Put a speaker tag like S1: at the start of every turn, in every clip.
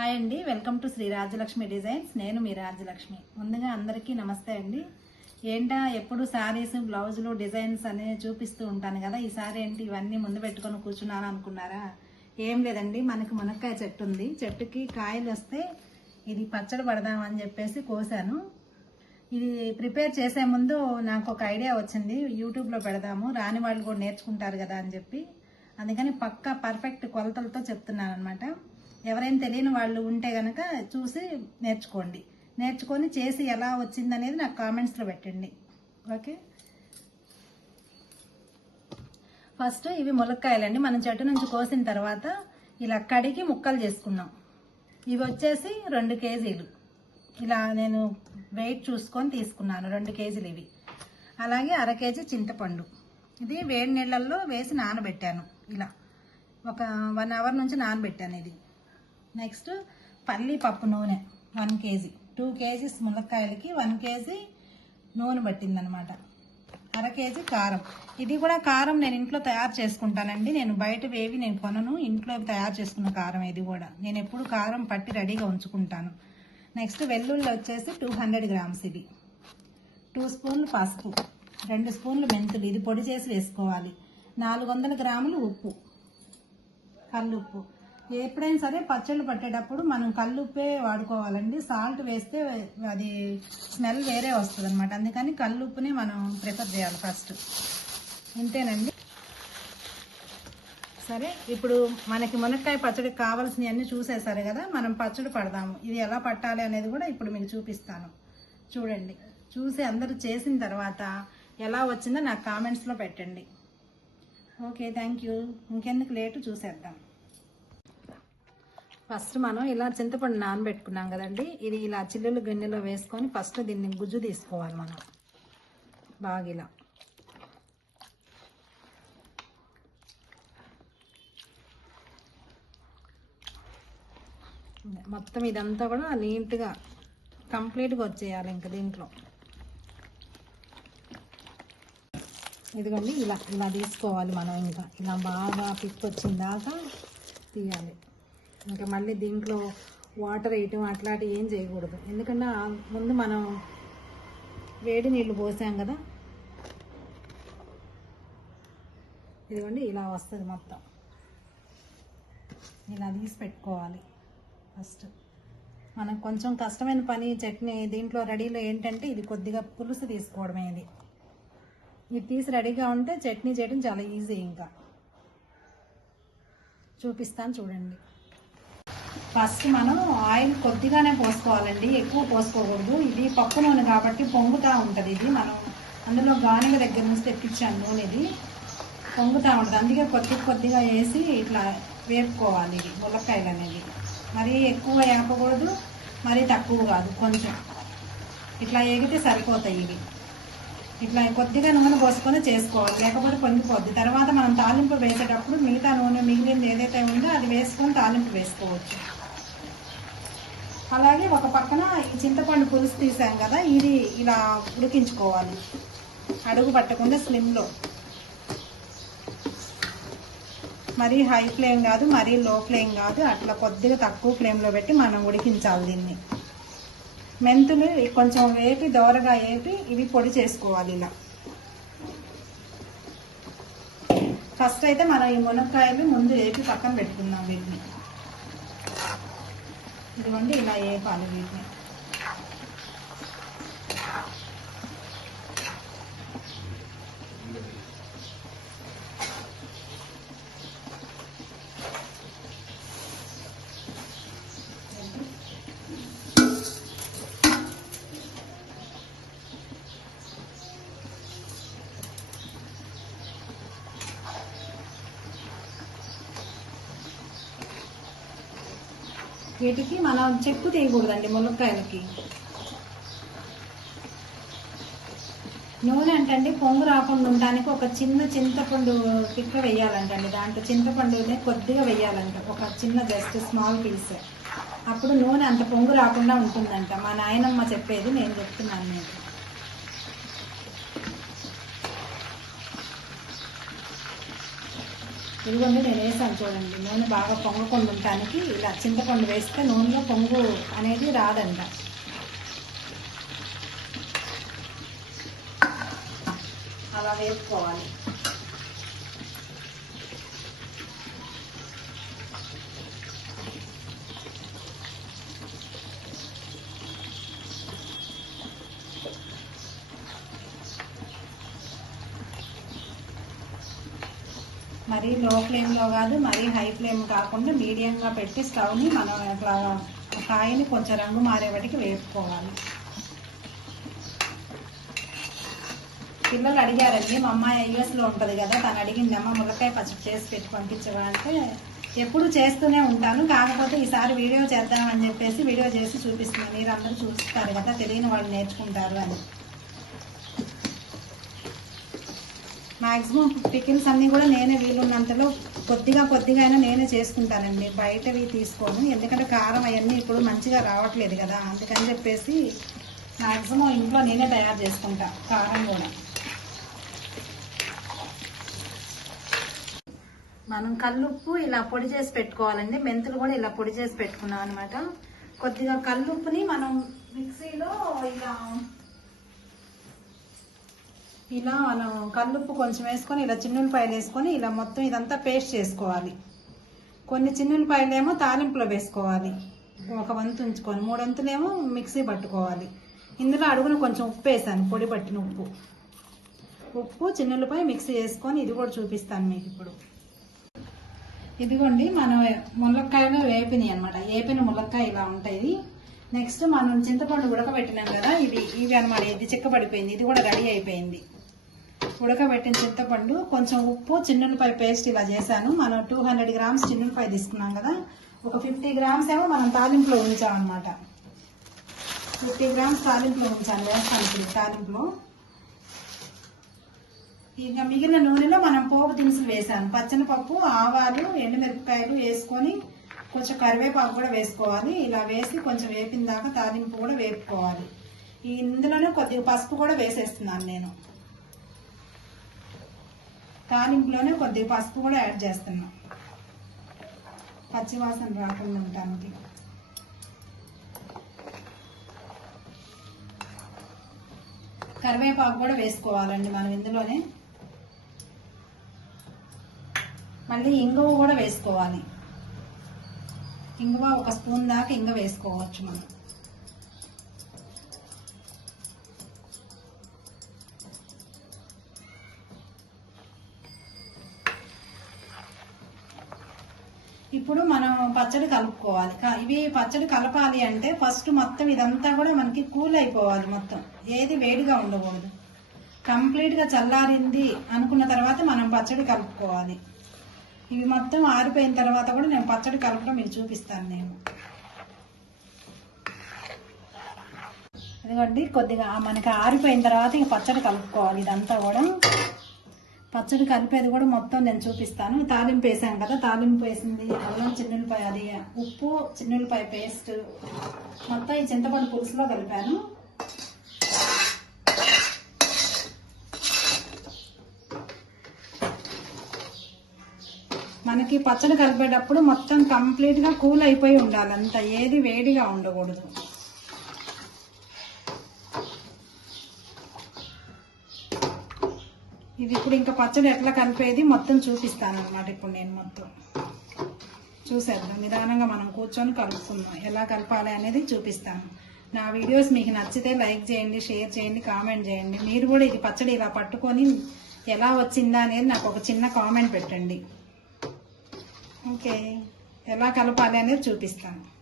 S1: Hi అండి. Welcome to Shri Rajalakshmi designs. నేను మీ రాజలక్ష్మి. ముందుగా అందరికీ నమస్తే అండి. ఏంటా ఎప్పుడు శారీస్ బ్లౌజులు డిజైన్స్ అనేవి చూపిస్తూ ఉంటాను కదా. ఈ సారీ ఏంటి ఇవన్నీ ముందు పెట్టుకొని కూర్చున్నాను అనుకున్నారా? ఏం లేదండి మనకు మునక్కాయ చెట్టు ఉంది. చెట్టుకి కాయలు వస్తే ఇది పచ్చడి పడదామని చెప్పేసి కోసాను. ఇది ప్రిపేర్ చేసే ముందు నాకు ఒక ఐడియా వచ్చింది. యూట్యూబ్లో పెడదాము. రాని వాళ్ళు కూడా నేర్చుకుంటారు కదా అని చెప్పి. అందుకని పక్కా పర్ఫెక్ట్ కొలతలతో చెప్తున్నాను అనమాట ఎవరైనా తెలియని వాళ్ళు ఉంటే కనుక చూసి నేర్చుకోండి. నేర్చుకొని చేసి ఎలా వచ్చిందనేది నాకు కామెంట్స్లో పెట్టండి. ఓకే ఫస్ట్ ఇవి ములక్కాయలండి. మనం చెట్టు నుంచి కోసిన తర్వాత ఇలా కడిగి ముక్కలు చేసుకున్నాం. ఇవి వచ్చేసి రెండు కేజీలు. ఇలా నేను వెయిట్ చూసుకొని తీసుకున్నాను. రెండు కేజీలు ఇవి. అలాగే అర కేజీ చింతపండు. ఇది వేడి నీళ్ళల్లో వేసి నానబెట్టాను. ఇలా ఒక వన్ అవర్ నుంచి నానబెట్టాను ఇది. నెక్స్ట్ పల్లి పప్పు నూనె one K G. Two K Gs ములక్కాయలకి one KG నూనె పట్టిందనమాట. అర కేజీ కారం. ఇది కూడా కారం నేను ఇంట్లో తయారు చేసుకుంటానండి. నేను బయట వేవి నేను కొనను. ఇంట్లో తయారు చేసుకున్న కారం ఇది కూడా. నేను ఎప్పుడు కారం పట్టి రెడీగా ఉంచుకుంటాను. నెక్స్ట్ వెల్లుల్లి వచ్చేసి టూ హండ్రెడ్ గ్రామ్స్ ఇది. టూ స్పూన్లు పసుపు రెండు స్పూన్లు మెంతులు. ఇది పొడి చేసి వేసుకోవాలి. నాలుగు వందల గ్రాములు ఉప్పు. కల్లుప్పు. ఎప్పుడైనా సరే పచ్చళ్ళు పట్టేటప్పుడు మనం కల్లుప్పే వాడుకోవాలండి. సాల్ట్ వేస్తే అది స్మెల్ వేరే వస్తుంది అనమాట అందుకని కల్లుప్పునే మనం ప్రిఫర్ చేయాలి ఫస్ట్. ఇంతేనండి. సరే ఇప్పుడు మనకి మునక్కాయ పచ్చడికి కావాల్సినవన్నీ చూసేసారు కదా మనం పచ్చడి పడదాము. ఇది ఎలా పట్టాలి అనేది కూడా ఇప్పుడు మీకు చూపిస్తాను. చూడండి. చూసి అందరూ చేసిన తర్వాత ఎలా వచ్చిందో నాకు కామెంట్స్లో పెట్టండి. Okay thank you. ఇంకెందుకు లేటు చూసేద్దాం. ఫస్ట్ మనం ఇలా చింతపండు నానబెట్టుకున్నాం కదండి. ఇది ఇలా చిల్లులు గిన్నెలో వేసుకొని ఫస్ట్ దీన్ని గుజ్జు తీసుకోవాలి మనం. బాగా ఇలా. మొత్తం ఇదంతా కూడా నీట్గా కంప్లీట్గా వచ్చేయాలి ఇంకా దీంట్లో. ఇదిగోండి ఇలా ఇలా తీసుకోవాలి మనం ఇంకా. ఇలా బాగా పిక్ వచ్చిన దాకా తీయాలి. ఇంకా మళ్ళీ దీంట్లో వాటర్ వేయటం అట్లాంటివి ఏం చేయకూడదు. ఎందుకంటే ముందు మనం వేడి నీళ్ళు పోసాం కదా. ఇదిగోండి ఇలా వస్తుంది మొత్తం. ఇలా తీసి పెట్టుకోవాలి ఫస్ట్. మనకు కొంచెం కష్టమైన పని చట్నీ దీంట్లో రెడీలో ఏంటంటే ఇది కొద్దిగా పులుసు తీసుకోవడమే ఇది. ఇది తీసి రెడీగా ఉంటే చట్నీ చేయడం చాలా ఈజీ ఇంకా. చూపిస్తాను చూడండి. ఫస్ట్ మనం ఆయిల్ కొద్దిగానే పోసుకోవాలండి. ఎక్కువ పోసుకోకూడదు. ఇది పప్పు నూనె కాబట్టి పొంగుతూ ఉంటుంది ఇది. మనం అందులో గానుగ దగ్గర నుంచి తెప్పించాను నూనె ఇది పొంగుతూ ఉంటుంది. అందుకే కొద్ది కొద్దిగా వేసి ఇట్లా వేపుకోవాలి ఇది ములక్కాయలు అనేది మరీ ఎక్కువ వేపకూడదు మరీ తక్కువ కాదు కొంచెం. ఇట్లా వేగితే సరిపోతాయి ఇవి. ఇట్లా కొద్దిగా నూనె పోసుకొని చేసుకోవాలి. లేకపోతే పొంగిపోద్ది. తర్వాత మనం తాలింపు వేసేటప్పుడు మిగతా నూనె మిగిలింది ఏదైతే ఉందో అది వేసుకొని తాలింపు వేసుకోవచ్చు. అలాగే ఒక పక్కన ఈ చింతపండు పులుసు తీసాం కదా ఇది ఇలా ఉడికించుకోవాలి. అడుగు పట్టకుండా స్లిమ్లో. మరీ హై ఫ్లేమ్ కాదు మరీ లో ఫ్లేమ్ కాదు అట్లా కొద్దిగా తక్కువ ఫ్లేమ్లో పెట్టి మనం ఉడికించాలి దీన్ని. మెంతులు కొంచెం వేపి దోరగా వేపి ఇవి పొడి చేసుకోవాలి ఇలా. ఫస్ట్ అయితే మనం ఈ మునక్కాయలు ముందు వేపి పక్కన పెట్టుకుందాం వీటిని. ఇదిగోండి ఇలా వేపాలి వీటిని వీటికి మనం చెక్కు తీయకూడదండి మునక్కాయలకి. నూనె అంటే పొంగు రాకుండా ఉండడానికి ఒక చిన్న చింతపండు పిక్క వేయాలంటండి. దాంట్లో చింతపండునే కొద్దిగా వేయాలంట ఒక చిన్న జస్ట్ స్మాల్ పీస్. అప్పుడు నూనె అంత పొంగు రాకుండా ఉంటుందంట. మా నాయనమ్మ చెప్పేది నేను చెప్తున్నాను నేను. ఇదిగోండి నేను వేసాను చూడండి నూనె బాగా పొంగకుండా ఉండటానికి ఇలా చింతపండు వేస్తే నూనెలో పొంగు అనేది రాదంట. అలా వేసుకోవాలి మరీ లో ఫ్లేమ్లో కాదు మరీ హై ఫ్లేమ్ కాకుండా మీడియంగా పెట్టి స్టవ్ని మనం ఇట్లా కాయని కొంచెం రంగు మారేవాటికి వేపుకోవాలి పిల్లలు అడిగారండి మా అమ్మాయి యూఎస్లో ఉంటుంది కదా తను అడిగింది అమ్మ ములక్కాయ పచ్చడి చేసి పెట్టి పంపించవా? అంటే ఎప్పుడు చేస్తూనే ఉంటాను కాకపోతే ఈసారి వీడియో చేద్దామని చెప్పేసి వీడియో చేసి చూపిస్తున్నాను మీరు అందరూ చూస్తారు కదా తెలియని వాళ్ళు నేర్చుకుంటారు అని. మ్యాక్సిమం పికిల్స్ అన్నీ కూడా నేనే వీలున్నంతలో కొద్దిగా కొద్దిగా అయినా నేనే చేసుకుంటానండి. బయటవి తీసుకోను. ఎందుకంటే కారం అవన్నీ ఇప్పుడు మంచిగా రావట్లేదు కదా. అందుకని చెప్పేసి మ్యాక్సిమం ఇంట్లో నేనే తయారు చేసుకుంటా కారం కూడా. మనం కల్లుప్పు ఇలా పొడి చేసి పెట్టుకోవాలండి. మెంతులు కూడా ఇలా పొడి చేసి పెట్టుకున్నాం అనమాట కొద్దిగా కల్లుప్పుని మనం మిక్సీలో ఇలా ఇలా మనం కల్లుప్పు కొంచెం వేసుకొని ఇలా చిన్నులపాయలు వేసుకొని ఇలా మొత్తం ఇదంతా పేస్ట్ చేసుకోవాలి. కొన్ని చిన్నులపాయలు ఏమో తాలింపులో వేసుకోవాలి. ఒక వంతు ఉంచుకొని మూడొంతులేమో మిక్సీ పట్టుకోవాలి. ఇందులో అడుగున కొంచెం ఉప్పు వేసాను పొడి పట్టిన ఉప్పు. ఉప్పు చిన్నులపై మిక్సీ వేసుకొని ఇది కూడా చూపిస్తాను మీకు ఇప్పుడు. ఇదిగోండి మనం ములక్కాయలు వేపినాయి అనమాట వేపిన ములక్కాయ ఇలా ఉంటాయి. నెక్స్ట్ మనం చింతపండు ఉడకబెట్టినాం కదా ఇవి ఇవి అనమాట ఇది చిక్కబడిపోయింది. ఇది కూడా రెడీ అయిపోయింది. ఉడకబెట్టిన చింతపండు కొంచెం ఉప్పు చిన్నులపై పేస్ట్ ఇలా చేశాను. మనం టూ హండ్రెడ్ గ్రామ్స్ చిన్నులపై తీసుకున్నాం కదా. ఒక ఫిఫ్టీ గ్రామ్స్ ఏమో మనం తాలింపులో ఉంచాం అనమాట ఫిఫ్టీ గ్రామ్స్ తాలింపులో ఉంచాను వేస్తాను ఇప్పుడు తాలింపులో. ఇంకా మిగిలిన నూనెలో మనం పోపు దినుసులు వేసాను పచ్చనిపప్పు ఆవాలు ఎండుమిరపకాయలు వేసుకొని కొంచెం కరివేపాకు కూడా వేసుకోవాలి. ఇలా వేసి కొంచెం వేపిన దాకా తాలింపు కూడా వేపుకోవాలి. ఈ ఇందులోనే కొద్దిగా పసుపు కూడా వేసేస్తున్నాను నేను. తాలింపులోనే కొద్దిగా పసుపు కూడా యాడ్ చేస్తున్నాం. పచ్చివాసన రాకుండా ఉండటానికి. కరివేపాకు కూడా వేసుకోవాలండి మనం ఇందులోనే. మళ్ళీ ఇంగువ కూడా వేసుకోవాలి. ఇంగువ ఒక స్పూన్ దాకా ఇంగ వేసుకోవచ్చు మనం. ఇప్పుడు మనం పచ్చడి కలుపుకోవాలి. ఇవి పచ్చడి కలపాలి అంటే ఫస్ట్ మొత్తం ఇదంతా కూడా మనకి కూల్ అయిపోవాలి మొత్తం. ఏది వేడిగా ఉండకూడదు. కంప్లీట్గా చల్లారింది అనుకున్న తర్వాత మనం పచ్చడి కలుపుకోవాలి. ఇవి మొత్తం ఆరిపోయిన తర్వాత కూడా నేను పచ్చడి కలపడం మీకు చూపిస్తాను నేను. ఇదిగోండి కొద్దిగా మనకి ఆరిపోయిన తర్వాత ఇంక పచ్చడి కలుపుకోవాలి. ఇదంతా కూడా పచ్చడి కలిపేది కూడా మొత్తం నేను చూపిస్తాను. తాలింపు వేసాను కదా తాలింపు వేసింది అల్లం చిన్నులపాయ అది ఉప్పు చిన్నులపాయ పేస్ట్ మొత్తం ఈ చింతపండు పులుసులో కలిపాను. మనకి పచ్చడి కలిపేటప్పుడు మొత్తం కంప్లీట్గా కూల్ అయిపోయి ఉండాలి అంత. ఏది వేడిగా ఉండకూడదు. ఇది ఇప్పుడు ఇంకా పచ్చడి ఎట్లా కలిపేది మొత్తం చూపిస్తాను అనమాట ఇప్పుడు నేను మొత్తం. చూసేద్దాం. నిదానంగా మనం కూర్చొని కలుపుకుందాం. ఎలా కలపాలి అనేది చూపిస్తాను. నా వీడియోస్ మీకు నచ్చితే లైక్ చేయండి షేర్ చేయండి కామెంట్ చేయండి. మీరు కూడా ఇది పచ్చడి ఇలా పట్టుకొని ఎలా వచ్చిందా అనేది నాకు ఒక చిన్న కామెంట్ పెట్టండి. ఓకే. ఎలా కలపాలి అనేది చూపిస్తాను.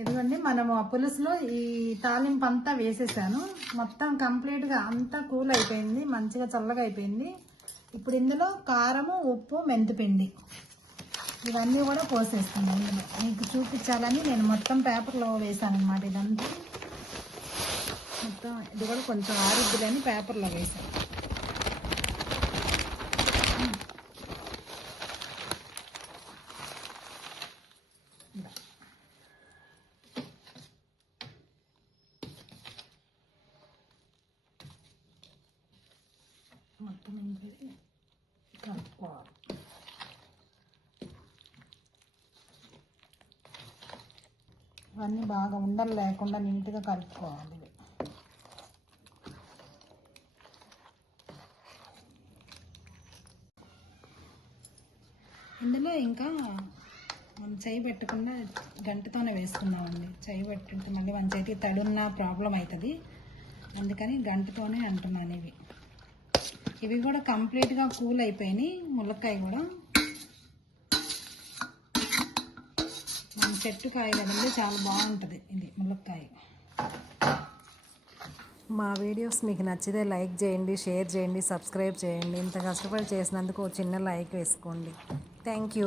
S1: ఇదిగోండి మనము ఆ పులుసులో ఈ తాలింపు అంతా వేసేసాను. మొత్తం కంప్లీట్గా అంతా కూల్ అయిపోయింది మంచిగా చల్లగా అయిపోయింది. ఇప్పుడు ఇందులో కారము ఉప్పు మెంతిపిండి. ఇవన్నీ కూడా పోసేస్తాను ఇందులో. మీకు చూపించాలని నేను మొత్తం పేపర్లో వేసాను అనమాట ఇదంతా. మొత్తం ఇది కూడా కొంచెం ఆరుద్దులని పేపర్లో వేసాను ఇలా. మొత్తం ఇందులో కలుపుకోవాలి అన్నీ బాగా ఉండలు లేకుండా నీట్గా కలుపుకోవాలి. ఇందులో ఇంకా మనం చేయి పెట్టకుండా గంటతోనే వేసుకున్నామండి చేయి పెట్టుకుంటే మళ్ళీ మన చేతికి తడున్న ప్రాబ్లం అవుతుంది. అందుకని గంటతోనే అంటున్నాను ఇవి. ఇవి కూడా కంప్లీట్గా కూల్ అయిపోయినాయి. ములక్కాయ కూడా చెట్టు కాయ కదండి చాలా బాగుంటుంది. ఇది ములక్కాయ.
S2: మా వీడియోస్ మీకు నచ్చితే లైక్ చేయండి షేర్ చేయండి సబ్స్క్రైబ్ చేయండి. ఇంత కష్టపడి చేసినందుకు ఒక చిన్న లైక్ వేసుకోండి. Thank you.